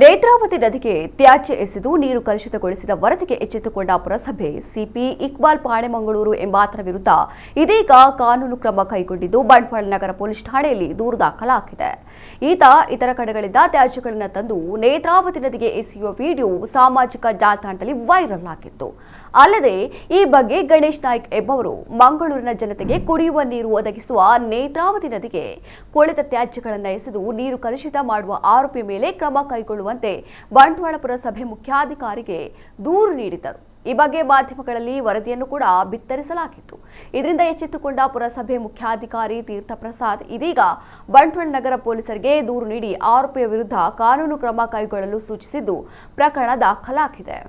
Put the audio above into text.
ನೇತ್ರಾವತಿ ನದಿಗೆ ತ್ಯಾಜ್ಯ ಎಸೆದು ನೀರು ಕಲುಷಿತಗೊಳಿಸಿದ ವರದಿಗೆ ಎಚ್ಚೆತ್ತುಕೊಂಡ ಪುರಸಭೆ ಸಿಪಿ ಇಕ್ಬಾಲ್ ಪಾಣೆಮಂಗಳೂರು ಎಂಬಾತನ ವಿರುದ್ಧ ಇದೀಗ ಕಾನೂನು ಕ್ರಮ ಕೈಗೊಂಡಿದ್ದು ಬಂಟ್ವಾಳ ನಗರ ಪೊಲೀಸ್ ಠಾಣೆಯಲ್ಲಿ ದೂರು ದಾಖಲಾಗಿದೆ. ಈತ ಇತರ ಕಡೆಗಳಿಂದ ತ್ಯಾಜ್ಯಗಳನ್ನು ತಂದು ನೇತ್ರಾವತಿ ನದಿಗೆ ಎಸೆಯುವ ವಿಡಿಯೋ ಸಾಮಾಜಿಕ ಜಾಲತಾಣದಲ್ಲಿ ವೈರಲ್ ಆಗಿತ್ತು. ಅಲ್ಲದೆ ಈ ಬಗ್ಗೆ ಗಣೇಶ್ ನಾಯ್ಕ್ ಎಂಬವರು ಮಂಗಳೂರಿನ ಜನತೆಗೆ ಕುಡಿಯುವ ನೀರು ಒದಗಿಸುವ ನೇತ್ರಾವತಿ ನದಿಗೆ ಕೊಳೆತ ತ್ಯಾಜ್ಯಗಳನ್ನು ಎಸೆದು ನೀರು ಕಲುಷಿತ ಮಾಡುವ ಆರೋಪಿ ಮೇಲೆ ಕ್ರಮ ಕೈಗೊಳ್ಳುವಂತೆ ಬಂಟ್ವಾಳ ಪುರಸಭೆ ಮುಖ್ಯಾಧಿಕಾರಿಗೆ ದೂರು ನೀಡಿದರು. ಈ ಬಗ್ಗೆ ಮಾಧ್ಯಮಗಳಲ್ಲಿ ವರದಿಯನ್ನು ಕೂಡ ಬಿತ್ತರಿಸಲಾಗಿತ್ತು. ಇದರಿಂದ ಎಚ್ಚೆತ್ತುಕೊಂಡ ಪುರಸಭೆ ಮುಖ್ಯಾಧಿಕಾರಿ ತೀರ್ಥ ಪ್ರಸಾದ್ ಇದೀಗ ಬಂಟ್ವಾಳ ನಗರ ಪೊಲೀಸರಿಗೆ ದೂರು ನೀಡಿ ಆರೋಪಿಯ ವಿರುದ್ಧ ಕಾನೂನು ಕ್ರಮ ಕೈಗೊಳ್ಳಲು ಸೂಚಿಸಿದ್ದು ಪ್ರಕರಣ ದಾಖಲಾಗಿದೆ.